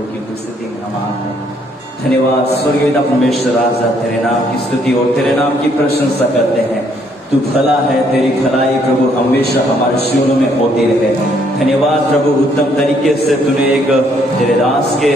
प्रभु की उपस्थिति में हम आते हैं। धन्यवाद स्वर्गीय पिता परमेश्वर राजा, तेरे नाम की स्तुति और तेरे नाम की प्रशंसा करते हैं। तू भला है, तेरी भलाई प्रभु हमेशा हमारे जीवनों में होती रहे। धन्यवाद प्रभु, उत्तम तरीके से तूने एक तेरे दास के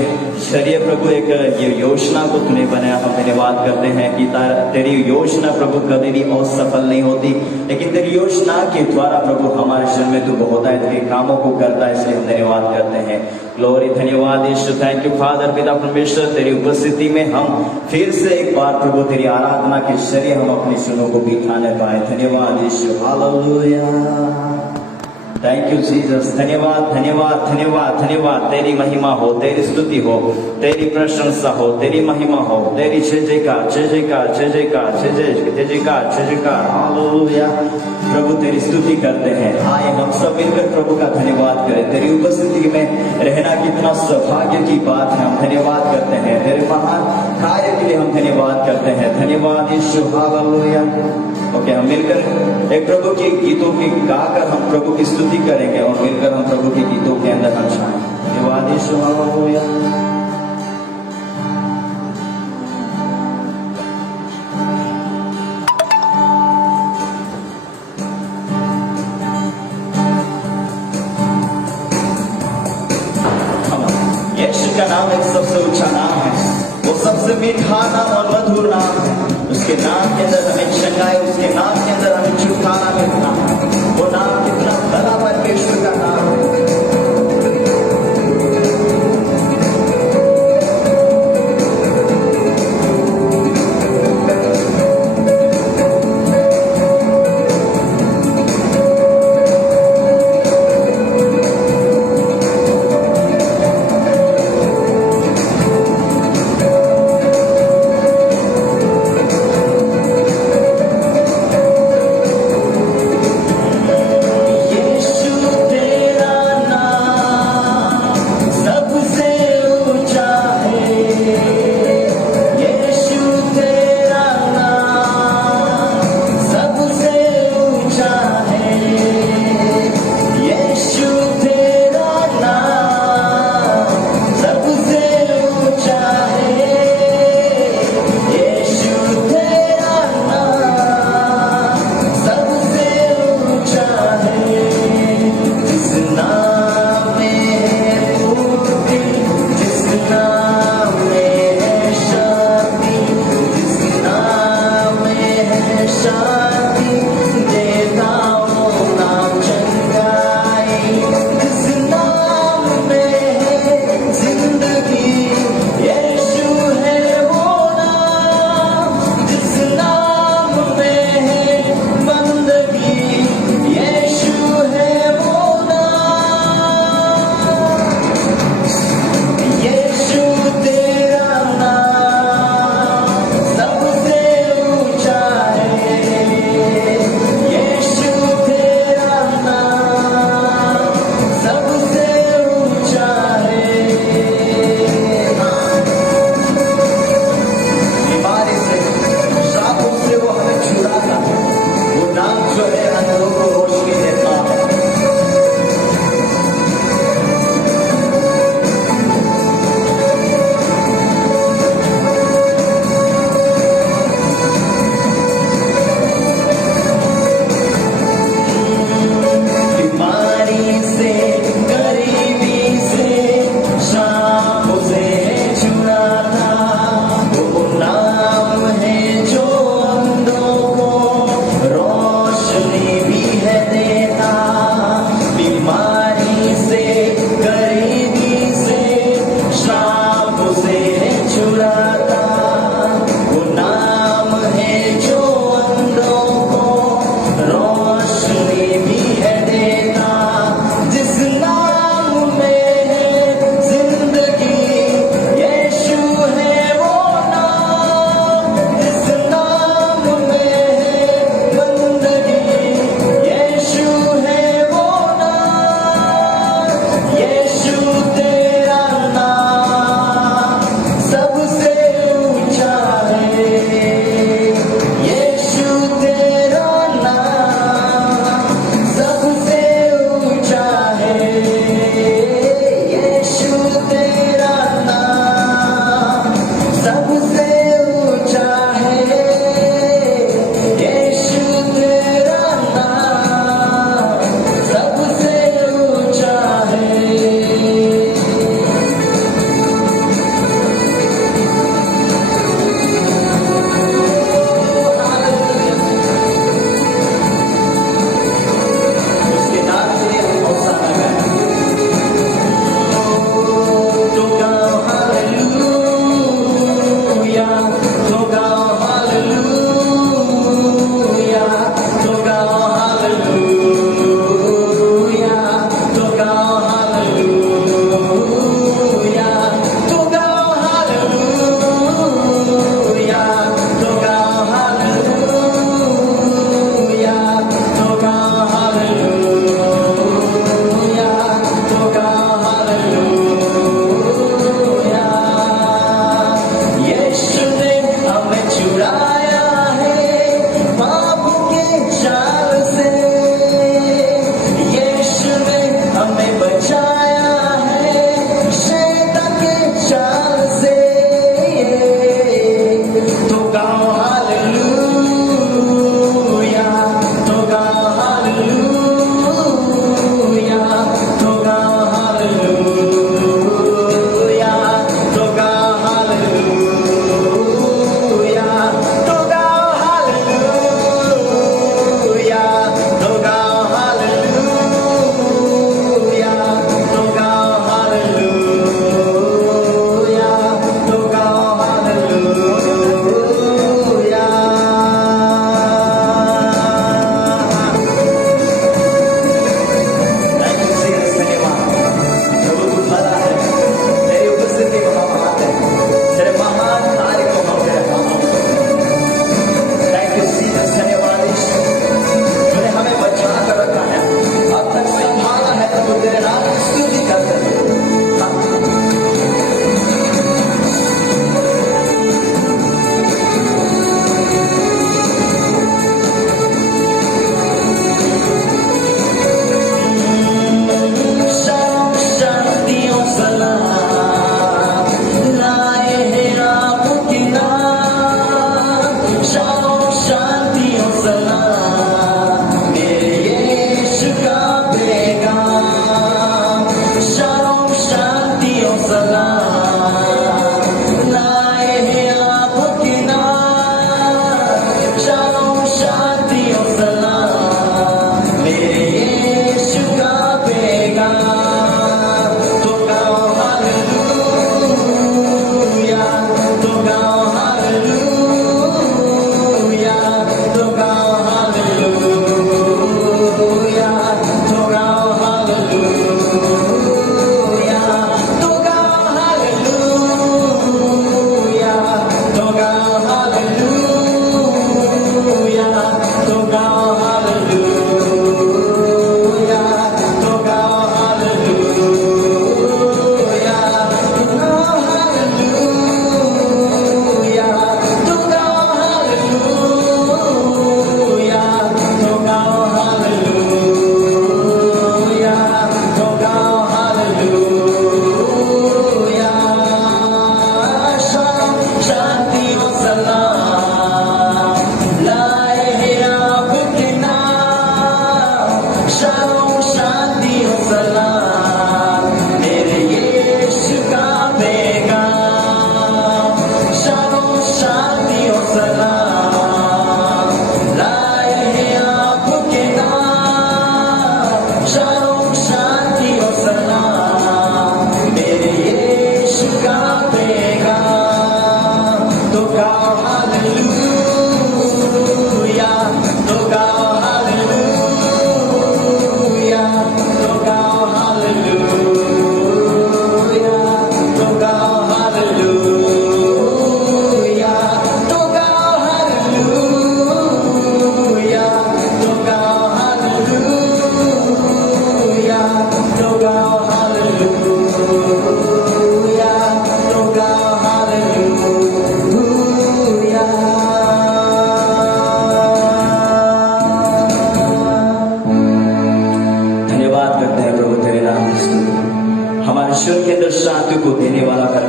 जरिए प्रभु एक ये योजना को तूने बनाया। हम धन्यवाद करते हैं कि तेरी योजना प्रभु कभी भी असफल नहीं होती, लेकिन तेरी योजना के द्वारा प्रभु हमारे जीवन में तू बहुतायत के कामों को करता है, इसलिए हम धन्यवाद करते हैं। ग्लोरी, धन्यवाद यीशु, थैंक यू फादर पिता परमेश्वर, तेरी उपस्थिति में हम फिर से एक बार प्रभु तेरी आराधना के जरिए हम अपनी सुनों को बिठाने पाए। धन्यवाद Yeshu, hallelujah, thank you Jesus. धन्यवाद धन्यवाद धन्यवाद धन्यवाद। तेरी महिमा हो, तेरी स्तुति हो, तेरी प्रशंसा हो, तेरी महिमा हो, तेरी जय जयकार जय जयकार जय जयकार जय जय जयकार जय जयकार, हालेलुया। प्रभु तेरी स्तुति करते हैं। आए हम सब मिलकर प्रभु का धन्यवाद करें। तेरी उपस्थिति में रहना कितना सौभाग्य की बात है। हम धन्यवाद करते हैं, तेरे महान कार्य के लिए हम धन्यवाद करते हैं। धन्यवाद यीशु, हालेलुया। ओके, हम मिलकर एक प्रभु के गीतों के गाकर हम प्रभु की स्तुति करेंगे और मिलकर हम प्रभु के गीतों के अंदर हम जाएं। धन्यवाद यीशु, हालेलुया। यीशु का नाम एक सबसे ऊंचा नाम है, वो सबसे मीठा नाम और मधुर नाम है। उसके नाम के अंदर हमें चंगाई, उसके नाम के अंदर हमें छुटकारा मिलता है। वो नाम कितना भला परमेश्वर का नाम है। तेरा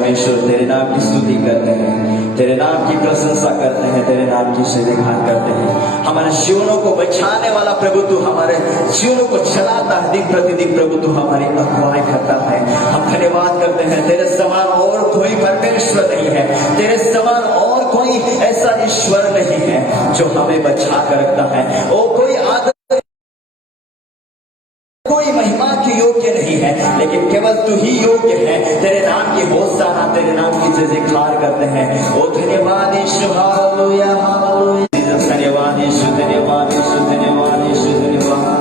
परमेश्वर तेरे नाम की स्तुति करते हैं, तेरे नाम की प्रशंसा करते हैं, तेरे नाम की स्तुतिगान करते हैं। हमारे जीवनों को बचाने वाला प्रभु तू हमारे जीवनों को चलाता है, दिन प्रतिदिन प्रभु तू हमारी अगुवाई करता है। हम धन्यवाद करते हैं, तेरे समान और कोई परमेश्वर नहीं है, तेरे समान और कोई ऐसा ईश्वर नहीं है जो हमें बचा कर रखता है। ओ कोई आदर कोई महिमा के योग्य नहीं है, लेकिन केवल तू ही योग्य है। तेरे नाम की होशाना, तेरे नाम की जय जयकार करते हैं। ओ धन्यवाद यीशु, हालेलुया हालेलुया, धन्यवाद यीशु, धन्यवाद यीशु, धन्यवाद यीशु, धन्यवाद।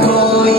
कोई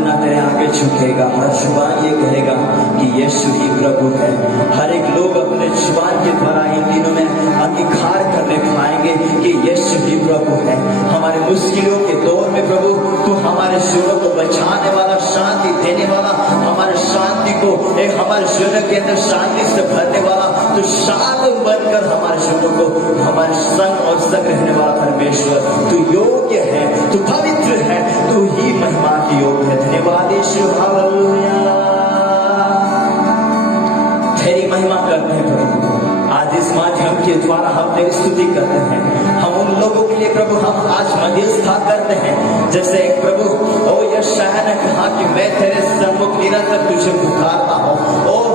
अपना तेरे आगे झुकेगा, हर जुबान ये कहेगा कि यीशु ही प्रभु है। हर एक लोग अपने जुबान के द्वारा इन दिनों में अंगीकार करने पाएंगे कि यीशु ही प्रभु है। हमारे मुश्किलों के दौर में प्रभु तू हमारे जीवन को बचाने वाला, शांति देने वाला, हमारे शांति को हमारे जीवन के अंदर शांति से भरने वाला, तो शांत बनकर हमारे जीवन को हमारे संग और संग रहने वाला परमेश्वर, तू योग्य है, तू पवित्र है, तू ही महिमा की योग्य है। धन्यवाद यीशु, हालेलुया। तेरी महिमा करते हैं प्रभु। आज इस माध्यम के द्वारा हम तेरी स्तुति करते हैं। हम उन लोगों के लिए प्रभु हम आज मध्यस्थता करते हैं, जैसे एक प्रभु ओ यशायाह ने कहा कि मैं तेरे सम्मुख निरंतर तुझे पुकारता हूँ। और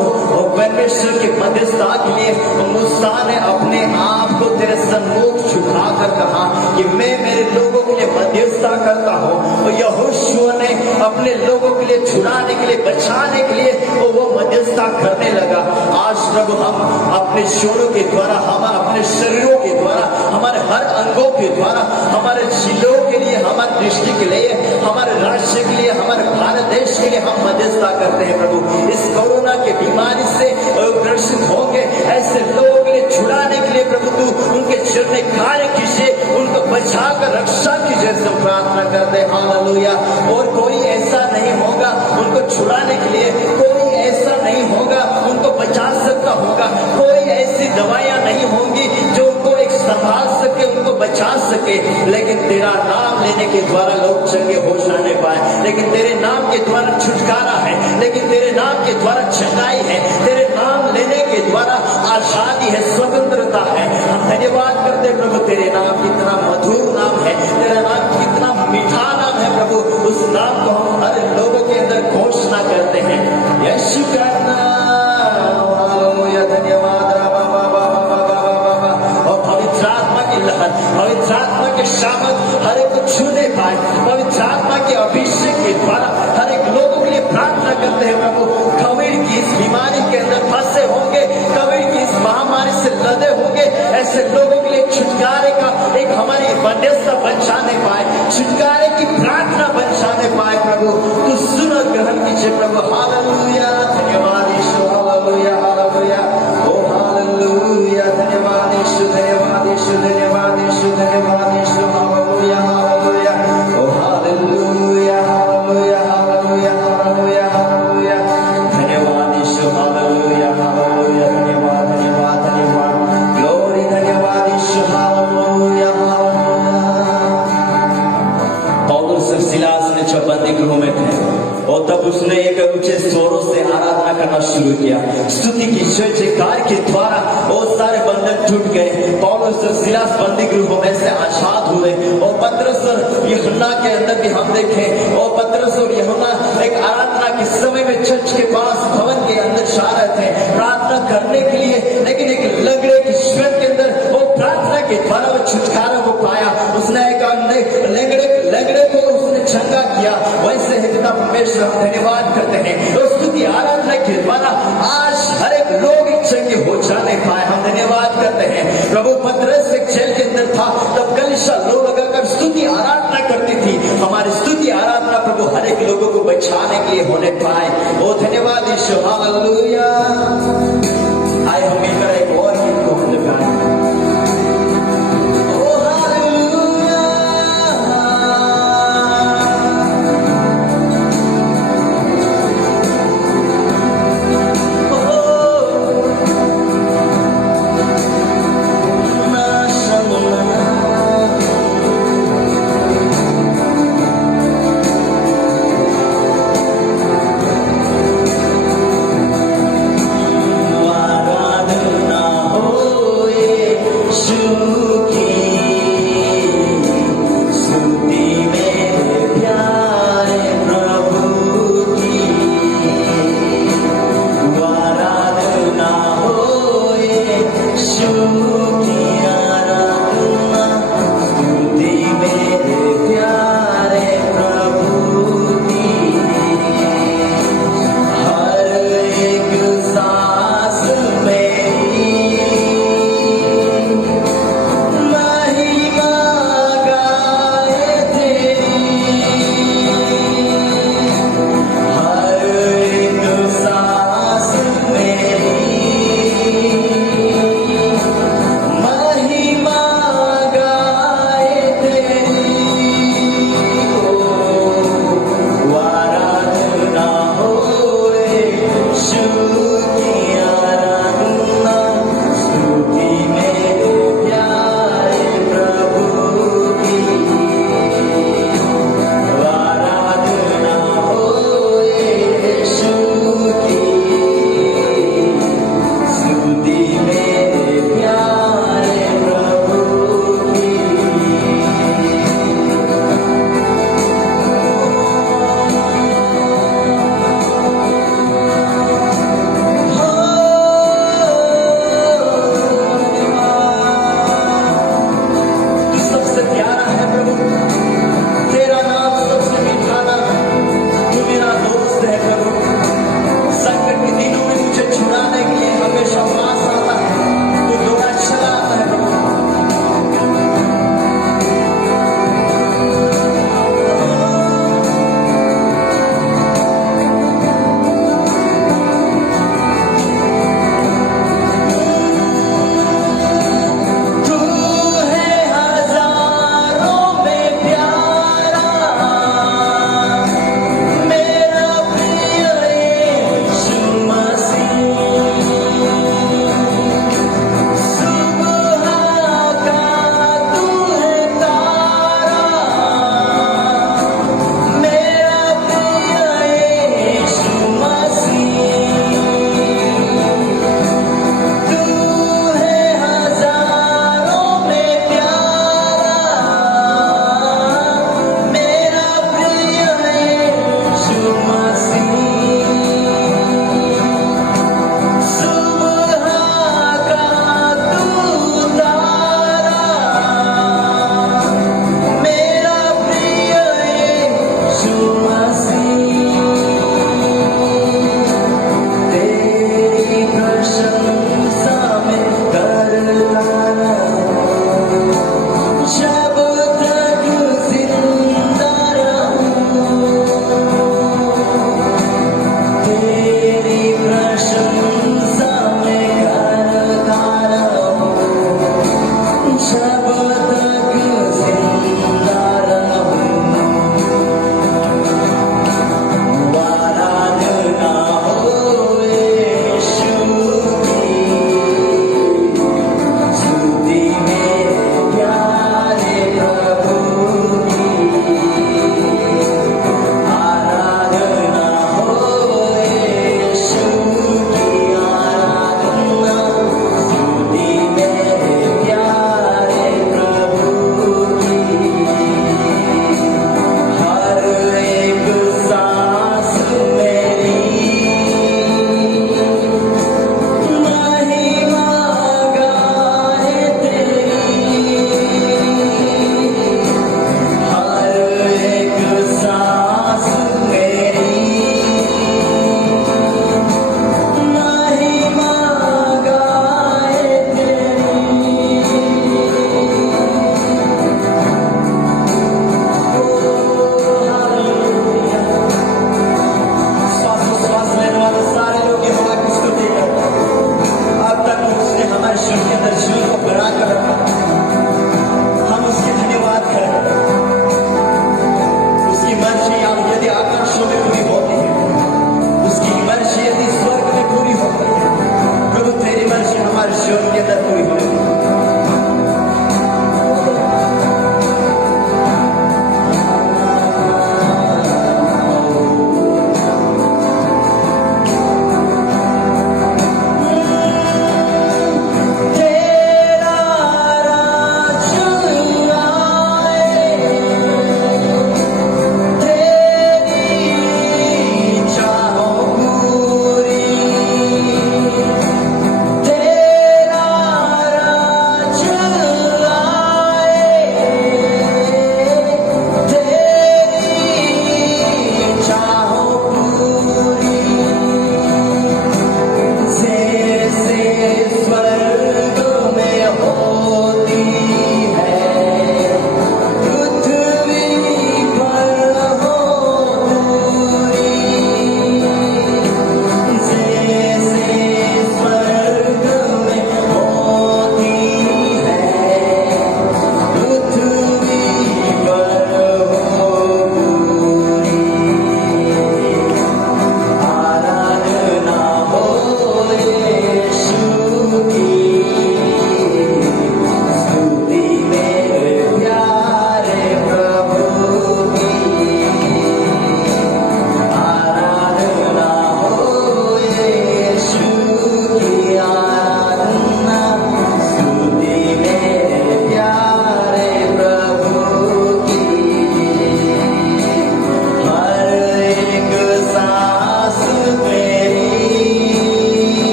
परमेश्वर के मध्यस्थता के लिए मूसा ने अपने आप को तेरे सम्मुख झुकाकर कहा कि मैं मेरे लोगों के लिए मध्यस्थता करता हूँ। और यहोशू ने अपने लोगों के लिए छुड़ाने के लिए, बचाने के लिए वो मध्यस्थता करने लगा। आज प्रभु हम अपने शोरों के द्वारा, हम अपने शरीरों के द्वारा, हमारे हर अंगों के द्वारा, हमारे जिलों के लिए, हमारे डिस्ट्रिक्ट के लिए, हमारे राज्य के लिए, हमारे भारत देश के लिए हम मध्यस्थता करते हैं प्रभु। इस कोरोना के बीमारी से ग्रसित होंगे ऐसे लोगों के लिए छुड़ाने के लिए प्रभु तू उनके चरने कार्य कीजिए, उनको बचाकर रक्षा कीजिए, सब प्रार्थना करते हैं। हालेलुया। और कोई ऐसा नहीं होगा उनको छुड़ाने के लिए, कोई ऐसा नहीं होगा उनको बचा सकता होगा, कोई ऐसी दवाइयां नहीं होंगी जो उनको एक संभाल सके, उनको बचा सके। लेकिन तेरा नाम लेने के द्वारा लोग चंगे हो जाने पाए, लेकिन तेरे नाम के द्वारा छुटकारा है, लेकिन तेरे नाम के द्वारा चंगाई है, तेरे नाम लेने के द्वारा आजादी है, स्वतंत्रता है। हम धन्यवाद करते प्रभु, तेरे नाम कितना मधुर नाम है, तेरा नाम कितना मीठा नाम है प्रभु। उस नाम को हम हर लोगों के अंदर घोषणा करते हैं, यीशु का नाम। हालेलुया। धन्यवाद। और पवित्र आत्मा की लहर, पवित्र आत्मा के शामत हर एक को छूने पाए, पवित्र आत्मा के अभिषेक के द्वारा हर एक लोगों के लिए प्रार्थना करते हैं प्रभु। कोविड की इस बीमारी के अंदर फंसे होंगे, कोविड की इस महामारी से लदे होंगे, ऐसे लोगों के लिए छुटकारे का एक हमारी मध्यस्थता बन जाने पाए, छुटकारे की प्रार्थना बन जाने पाए प्रभु। तू सुन और ग्रहण कीजिए प्रभु। हालेलुया। धन्यवाद यीशु। हालेलुया, हालेलुया। ओ हालेलुया। धन्यवाद यीशु, धन्यवाद यीशु, धन्यवाद यीशु, धन्यवाद यीशु। हालेलुया, हालेलुया। ओ हालेलुया, हालेलुया, हालेलुया, हालेलुया, हालेलुया। धन्यवाद यीशु। हालेलुया, हालेलुया। धन्यवाद, धन्यवाद, धन्यवाद। ग्लोरी। धन्यवाद यीशु। हालेलुया, हालेलुया। पौलुस और सिलास ने जब बंदी गृह में थे और तब उसने एक ऊंचे स्वरों से आराधना करना शुरू किया, स्तुति की जयकार के द्वारा वो सारे बंधन टूट गए। पौलुस और सिलास बंदी गृहों में से आजाद हुए। और पतरस और यूहन्ना के अंदर भी हम देखें, और पतरस और यूहन्ना एक आराधना के समय में चर्च के पास भवन के अंदर जा रहे थे प्रार्थना करने के लिए, लेकिन एक लंगड़े के जीवन के अंदर वो प्रार्थना के द्वारा वो छुटकारा को पाया। उसने एक लंगड़े को उसने चंगा किया। वैसे ही पिता परमेश्वर हम धन्यवाद करते हैं, तो स्तुति आराधना के द्वारा आज हर एक लोग चंगे हो जाने पाए। हम धन्यवाद करते हैं प्रभु। पतरस एक जेल के अंदर था, तब कलीसिया लोग लगाकर स्तुति आराधना करती थी। हमारी स्तुति आराधना प्रभु हर एक लोगों को बचाने के लिए होने पाए। ओ धन्यवाद यीशु। हालेलुया। आए हम मिलकर एक और गीत को गाएं।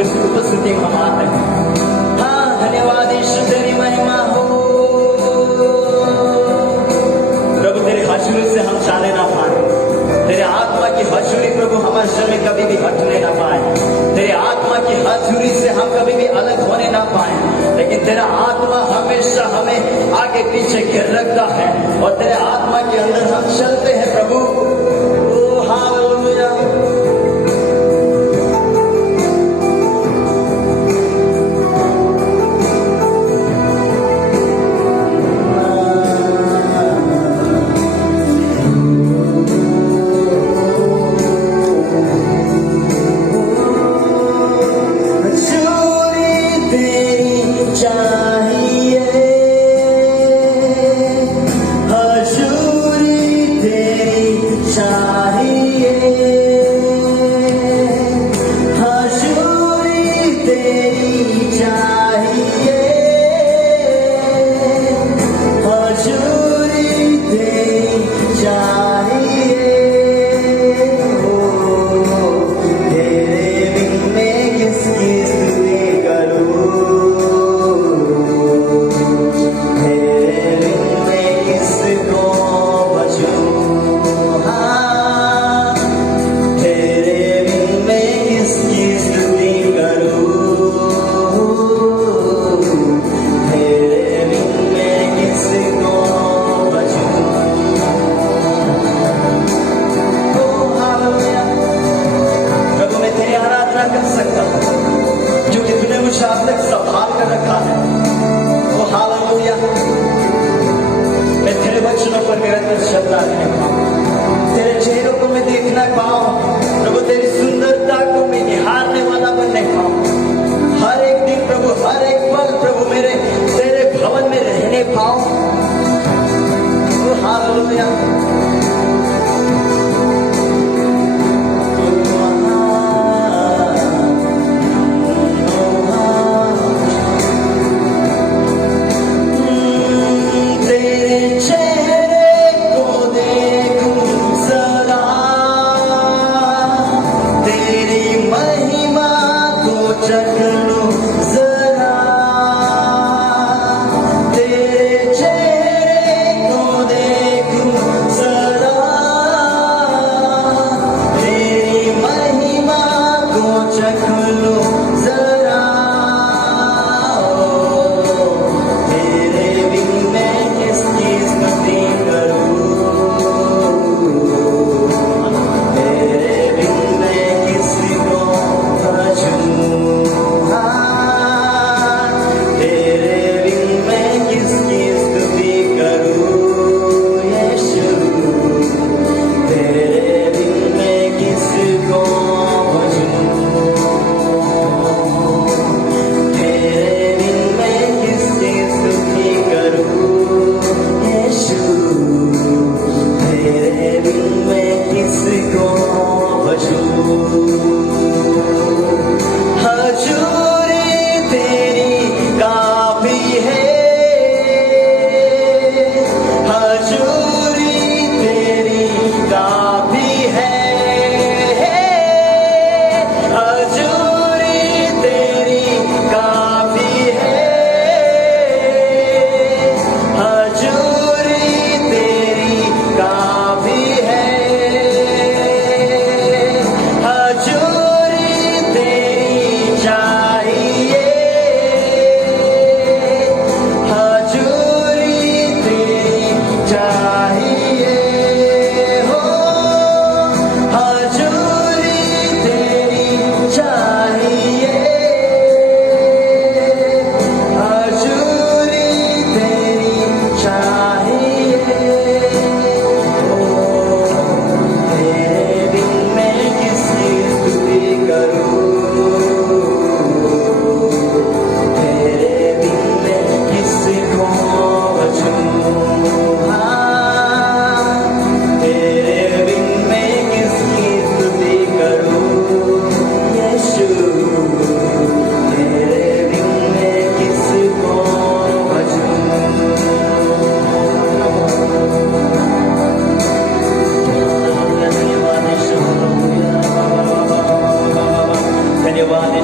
उपस्थिति में हम आते हैं। हाँ, धन्यवाद यीशु, तेरी महिमा हो प्रभु। तेरे हजूरी से हम चाले ना पाए, तेरे आत्मा की हजूरी प्रभु हमारे शरीर में कभी भी हटने ना पाए। तेरे आत्मा की हजूरी से हम कभी भी अलग होने ना पाए, लेकिन तेरा आत्मा हमेशा हमें आगे पीछे घेर रखता है और तेरे आत्मा के अंदर हम चलते हैं प्रभु। ओ हालेलुया। तेरे चेहरों को मैं देखना पाऊं प्रभु, तेरी सुंदरता को मैं निहारने वाला बनने पाऊं। हर एक दिन प्रभु, हर एक पल प्रभु मेरे तेरे भवन में रहने पाऊं। हालेलुया।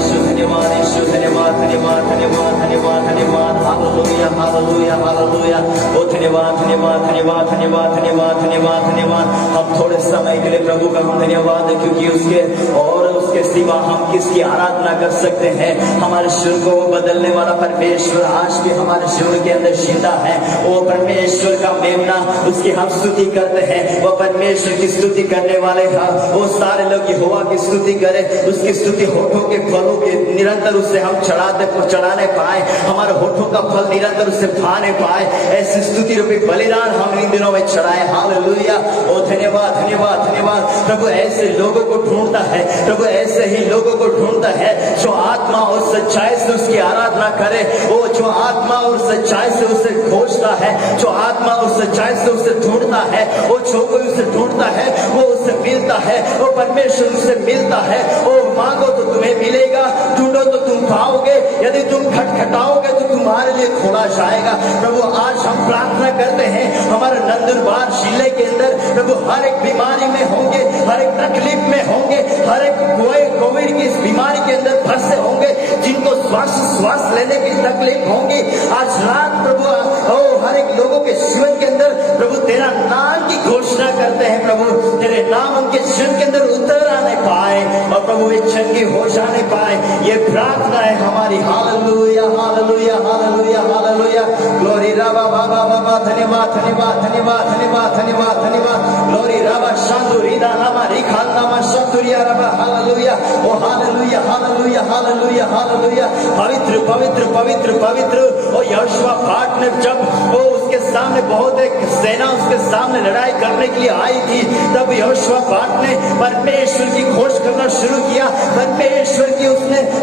यीशु, धन्यवाद यीशु, धन्यवाद धन्यवाद धन्यवाद धन्यवाद धन्यवाद, हालेलुया हालेलुया हालेलुया। ओ धन्यवाद धन्यवाद धन्यवाद धन्यवाद धन्यवाद धन्यवाद धन्यवाद। हम थोड़े समय के लिए प्रभु का हम धन्यवाद है, क्योंकि उसके और उसके सिवा हम किसकी आराधना कर सकते हैं। हमारे ईश्वर को बदलने वाला परमेश्वर आज भी हमारे ईश्वर के अंदर जिंदा है। वो परमेश्वर का मेमना, उसकी हम स्तुति करते हैं। वो परमेश्वर की स्तुति करने वाले हैं। वो सारे लोग यहोवा की स्तुति करें, उसकी स्तुति होठों के फलों के निरंतर उससे हम चढ़ाने पाए, हमारे होठों का फल निरंतर उससे खाने पाए। ऐसी स्तुति रूपी बलिदान हम इन दिनों में चढ़ाए। हालेलुया। ओ धन्यवाद धन्यवाद धन्यवाद। प्रभु ऐसे लोगों को ढूंढता है, प्रभु ऐसे ही लोगों को ढूंढता है जो आत्मा और सच्चाई से उसकी आराधना करे। वो जो आत्मा और सच्चाई से उसे खोजता है, जो आत्मा और सच्चाई से उसे ढूंढता है, वो जो कोई उसे ढूंढता है वो उसे मिलता है। वो परमेश्वर उसे मिलता है। वो मांगो तो तुम्हें मिलेगा, ढूंढो तो तुम पाओगे, यदि तुम खटखटाओगे तो तुम्हारे लिए खोला जाएगा। प्रभु आज हम प्रार्थना करते हैं, हमारे नंदुरबार जिले के अंदर प्रभु हर एक बीमारी में होंगे, हर एक तकलीफ में होंगे, हर एक कोविड की इस बीमारी के अंदर फंसे होंगे, जिनको श्वास लेने की तकलीफ होंगी। आज रात प्रभु हर एक लोगों के जीवन के अंदर प्रभु तेरा नाम की घोषणा करते हैं। प्रभु तेरे नाम उनके जीवन के अंदर उतर आने पाए और प्रभु वे चंगे हो जाने पाए। ये प्रार्थना है हमारी। हालेलुया हालेलुया हालेलुया हालेलुया। ग्लोरी राबा बाबा बाबा, धन्यवाद धन्यवाद धन्यवाद धन्यवाद धन्यवाद धन्यवाद। ग्लोरी राबा शांतु रीदा नामा रिखाल नामा शतुरिया राबा। हालेलुया। ओ हालेलुया हालेलुया हालेलुया हालेलुया। पवित्र पवित्र पवित्र पवित्र। ओ यहोशापात ने जब वो उसके सामने बहुत एक सेना उसके सामने लड़ाई करने के लिए आई थी, तब यहोशापात ने परमेश्वर की खोज करना शुरू किया।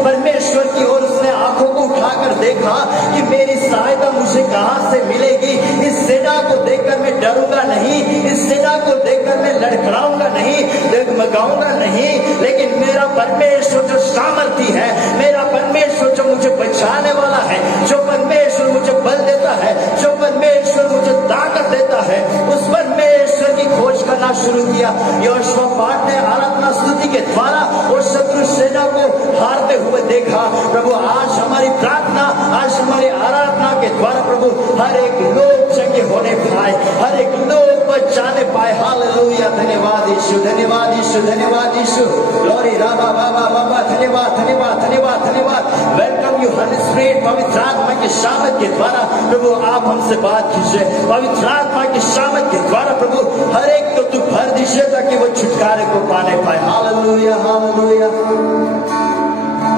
परमेश्वर की ओर उसने आंखों को उठाकर देखा कि मेरी सहायता मुझे कहां से मिलेगी। इस सेना को देखकर मैं डरूंगा नहीं, इस सेना को देखकर मैं लड़खड़ाऊंगा नहीं, डगमगाऊंगा नहीं, लेकिन मेरा परमेश्वर जो सामर्थी है, मेरा परमेश्वर जो मुझे बचाने वाला है, जो परमेश्वर मुझे बल देता है, जो परमेश्वर मुझे ताकत देता है, उस परमेश्वर की खोज करना शुरू किया। यहोशापात ने आराधना स्तुति के द्वारा और शत्रु सेना को हारते हुए देखा। प्रभु आज हमारी प्रार्थना, आज हमारी आराधना के द्वारा प्रभु हर एक लोग चंगे होने पाए, हर एक लोग बचाने पाए। हालेलुया। धन्यवाद यीशु, धन्यवाद यीशु, धन्यवाद यीशु। ग्लोरी राबा बाबा बाबा, धन्यवाद धन्यवाद धन्यवाद धन्यवाद। Welcome you Holi spirit. पवित्र आत्मा की शामत के द्वारा प्रभु आप हमसे बात कीजिए। पवित्र आत्मा की शामत के द्वारा प्रभु हर एक को तू भर दीजिए ताकि वो छुटकारे को पाने पाए। हालेलुया हालेलुया।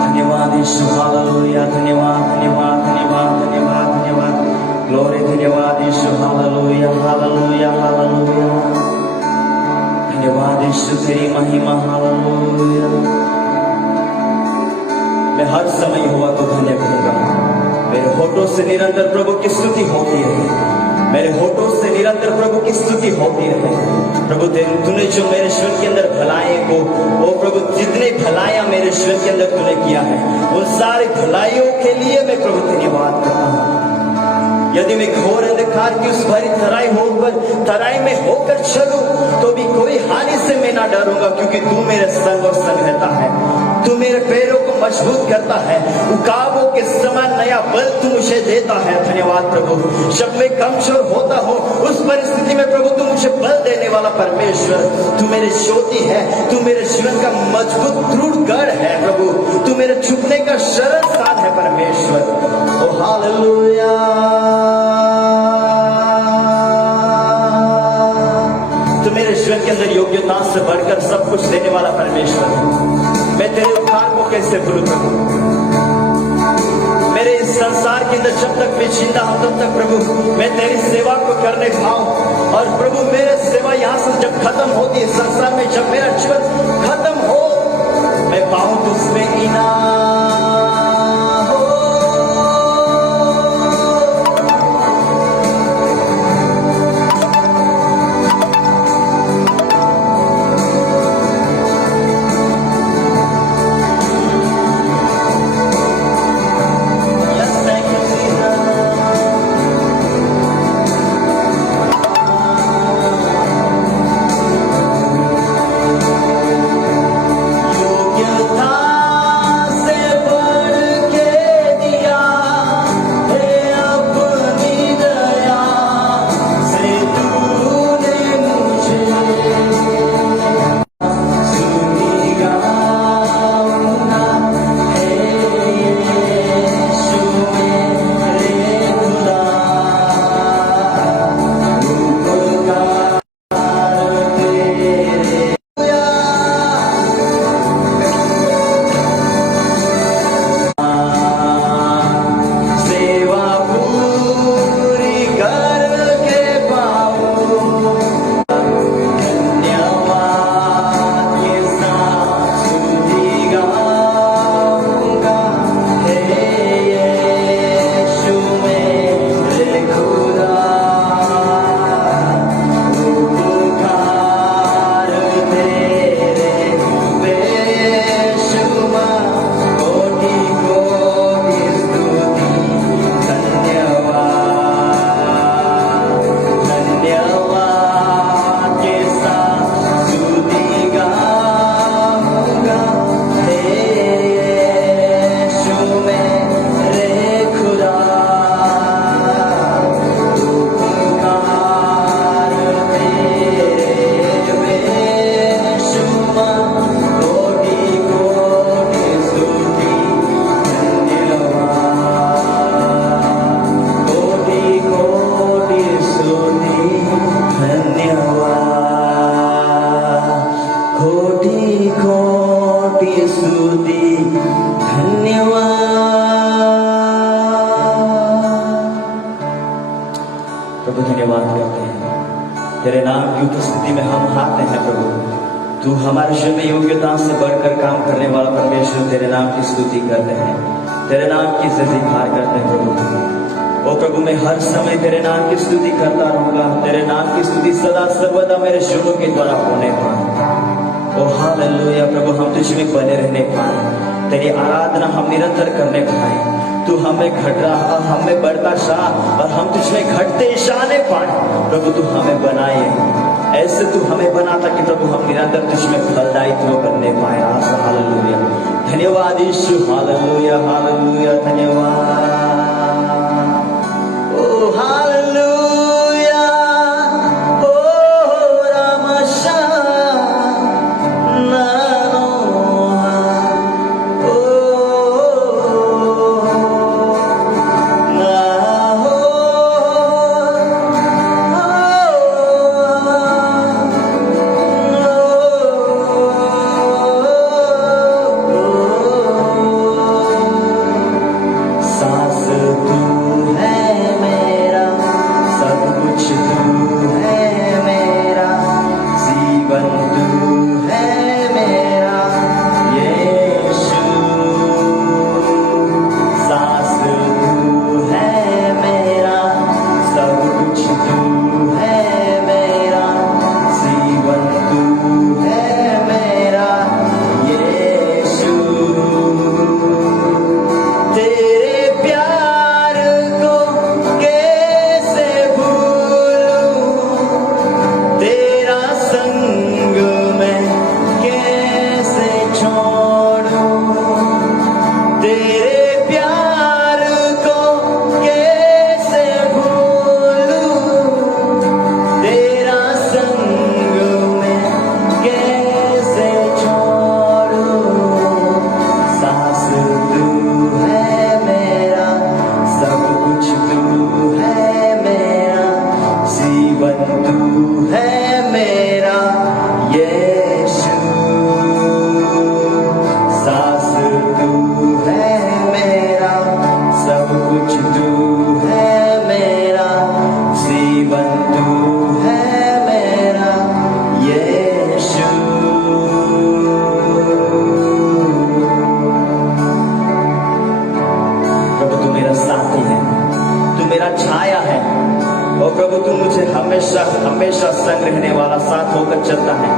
धन्यवाद यीशु। हालेलुया। धन्यवाद धन्यवाद धन्यवाद धन्यवाद धन्यवाद। ग्लोरी धन्यवाद यीशु। हालेलुया हालेलुया हालेलुया। धन्यवाद यीशु, तेरी महिमा। हालेलुया। मैं हर समय हुआ तो धन्य कहूंगा। मेरे होठों से निरंतर प्रभु की स्तुति होती है, मेरे होठों से निरंतर प्रभु की स्तुति होती है। प्रभु तूने जो मेरे जीवन के अंदर भलाई को, वो प्रभु जितने भलाइयां मेरे जीवन के अंदर तूने किया है, उन सारी भलाइयों के लिए मैं प्रभु धन्यवाद करता हूँ। यदि मैं घोर अंधकार की उस भरी तराई में होकर चलूं तो भी कोई हानि से मैं ना डरूंगा, क्योंकि तू मेरे संग और संग रहता है। तू मेरे पैरों को मजबूत करता है, उकाबों के समान नया बल तू मुझे देता है। धन्यवाद प्रभु। जब मैं कमजोर होता हूँ उस परिस्थिति में प्रभु तू मुझे बल देने वाला परमेश्वर, तू मेरी ज्योति है, तू मेरे जीवन का मजबूत दृढ़ गढ़ है। प्रभु तू मेरे छुपने का शरण स्थान है परमेश्वर। ओ हालेलुया। तू मेरे जीवन के अंदर योग्यता से बढ़कर सब कुछ देने वाला परमेश्वर है। मैं तेरे उपकार को कैसे भूलूं प्रभु। मेरे इस संसार के अंदर जब तक मैं जिंदा हूं तब तक प्रभु मैं तेरी सेवा को करने पाऊं, और प्रभु मेरे सेवा यहाँ से जब खत्म होती है, संसार में जब मेरा जीवन खत्म हो, मैं पाऊं तो उसमें इनाम हो। योग्यता तेरे नाम की उपस्थिति में हम आते हैं प्रभु। तू हमारे जीवन में योग्यता से बढ़कर काम करने वाला परमेश्वर, तेरे नाम की स्तुति करते हैं, तेरे नाम की जयकार करते हैं प्रभु। ओ प्रभु, मैं हर समय तेरे नाम की स्तुति करता रहूंगा। तेरे नाम की स्तुति सदा सर्वदा मेरे जीवों के द्वारा होने पाए। ओ हालेलुया प्रभु, हम तुझ में बने रहने पाए, तेरी आराधना हम निरंतर करने पाए। तू हमें घट रहा, हमें बढ़ता जा और हम तुझमें घटते जाने पाए। प्रभु तू हमें बनाए, ऐसे तू हमें बना ताकि प्रभु हम निरंतर तुझमें फलदायित्व करने पाए। हालेलुया, धन्यवाद यीशु, हालेलुया हालेलुया, धन्यवाद। ओ हालेलुया, ओ रामशा हमेशा संग रहने वाला, साथ होकर चलता है।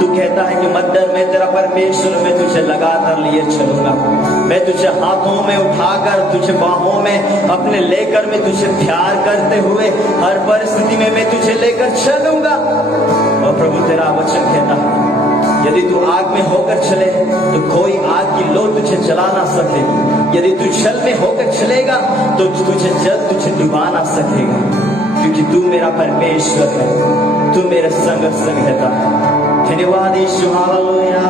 तू कहता है कि मत डर, मैं तेरा परमेश्वर, मैं तुझे लगातार लिए चलूंगा। मैं तुझे हाथों में उठाकर, तुझे बाहों में अपने लेकर, मैं तुझे प्यार करते हुए हर परिस्थिति में मैं तुझे लेकर चलूंगा। और प्रभु तेरा वचन कहता है यदि तू आग में होकर चले तो कोई आग की लो तुझे जला ना सकेगी। यदि तू जल में होकर चलेगा तो तुझे जल तुझे डुबा ना सकेगा, क्योंकि तू मेरा परमेश्वर है, तू मेरे संग रहता है। धन्यवाद यीशु, हालेलुया।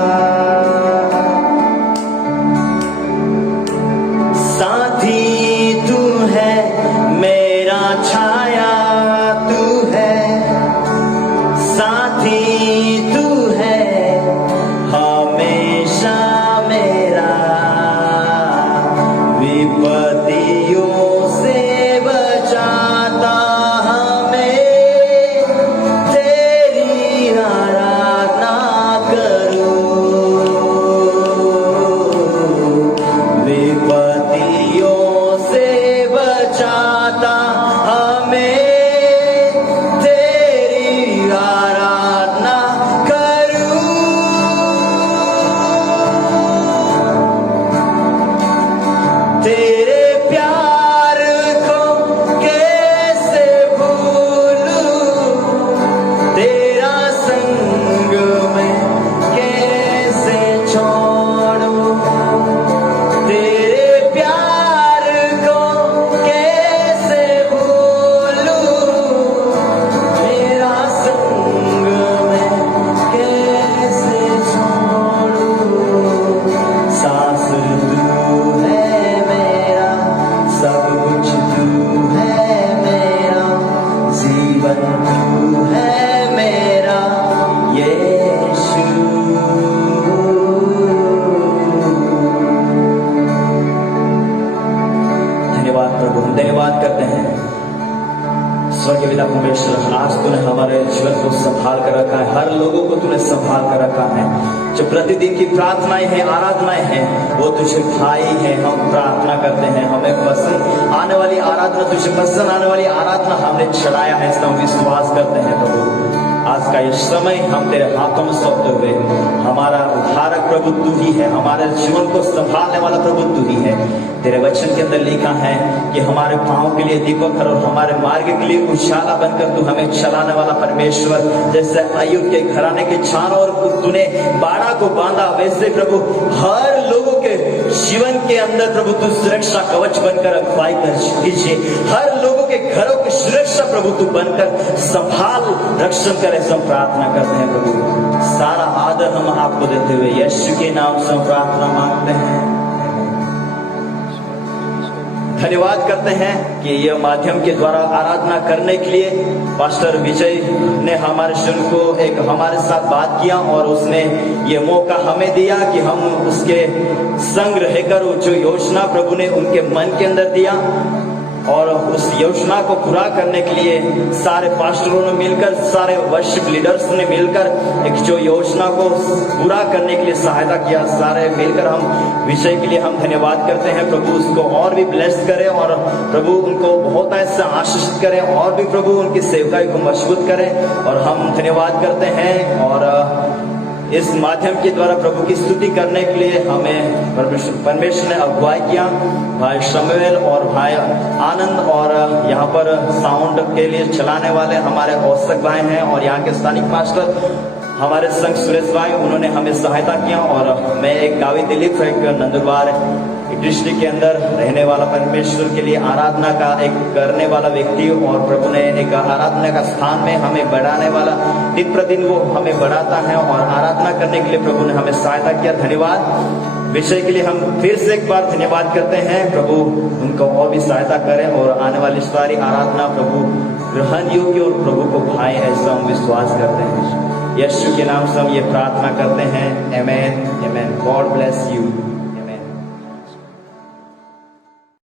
साथी तू है, मेरा छाया तू है, साथी तू है हमेशा मेरा, विपत्तियों से बचाता स्वर्गीय पिता परमेश्वर, आज तूने हमारे जीवन को संभाल कर रखा है, हर लोगों को तूने संभाल कर रखा है। जो प्रतिदिन की प्रार्थनाएं हैं, आराधनाएं हैं, वो तुझे भाई है। हम प्रार्थना करते हैं, हमें पसंद आने वाली आराधना, तुझे पसंद आने वाली आराधना हमने चढ़ाया है, इसका हम विश्वास करते हैं प्रभु। आज का ये समय हम तेरे हाथों में सौंपते हुए, हमारा उद्धारक प्रभु तू ही है, हमारे जीवन को संभालने वाला प्रभु तू ही है। तेरे वचन के अंदर लिखा है कि हमारे पांव के लिए दीपक और हमारे मार्ग के लिए उजाला बनकर तू हमें चलाने वाला परमेश्वर। जैसे अय्यूब के घराने के चारों ओर तूने बाड़ा को बांधा, वैसे प्रभु हर लोगों के जीवन के अंदर प्रभु तू सुरक्षा कवच बनकर अगुवाई कर कीजिए। हर लोगों के घरों की सुरक्षा प्रभु तू बनकर संभाल रक्षण करे, हम प्रार्थना करते हैं प्रभु। सारा आदर हम आपको देते हुए यीशु के नाम से प्रार्थना मांगते हैं। धन्यवाद करते हैं कि यह माध्यम के द्वारा आराधना करने के लिए पास्टर विजय ने हमारे सुन को एक हमारे साथ बात किया और उसने ये मौका हमें दिया कि हम उसके संग रहकर जो योजना प्रभु ने उनके मन के अंदर दिया और उस योजना को पूरा करने के लिए सारे पास्टरों ने मिलकर, सारे वर्शिप लीडर्स ने मिलकर एक जो योजना को पूरा करने के लिए सहायता किया, सारे मिलकर हम विषय के लिए हम धन्यवाद करते हैं। प्रभु उसको और भी ब्लेस करें और प्रभु उनको बहुत ऐसा आशीषित करें और भी प्रभु उनकी सेवकाई को मजबूत करें। और हम धन्यवाद करते हैं और इस माध्यम के द्वारा प्रभु की स्तुति करने के लिए हमें परमेश्वर ने अगुवाई किया। भाई शमुएल और भाई आनंद और यहाँ पर साउंड के लिए चलाने वाले हमारे औसक भाई हैं और यहाँ के स्थानिक मास्टर हमारे संग सुरेश भाई, उन्होंने हमें सहायता किया। और मैं एक गावी दिलीप, एक नंदुरबार डिस्ट्रिक्ट के अंदर रहने वाला, परमेश्वर के लिए आराधना का एक करने वाला व्यक्ति और प्रभु ने एक आराधना का स्थान में हमें बढ़ाने वाला, दिन प्रतिदिन वो हमें बढ़ाता है और आराधना करने के लिए प्रभु ने हमें सहायता किया। धन्यवाद। विषय के लिए हम फिर से एक बार धन्यवाद करते हैं। प्रभु उनको और भी सहायता करें और आने वाली सारी आराधना प्रभु ग्रहण योग्य और प्रभु को भाए, ऐसा हम विश्वास करते हैं। यीशु के नाम से हम ये प्रार्थना करते हैं। आमेन, आमेन। God bless you.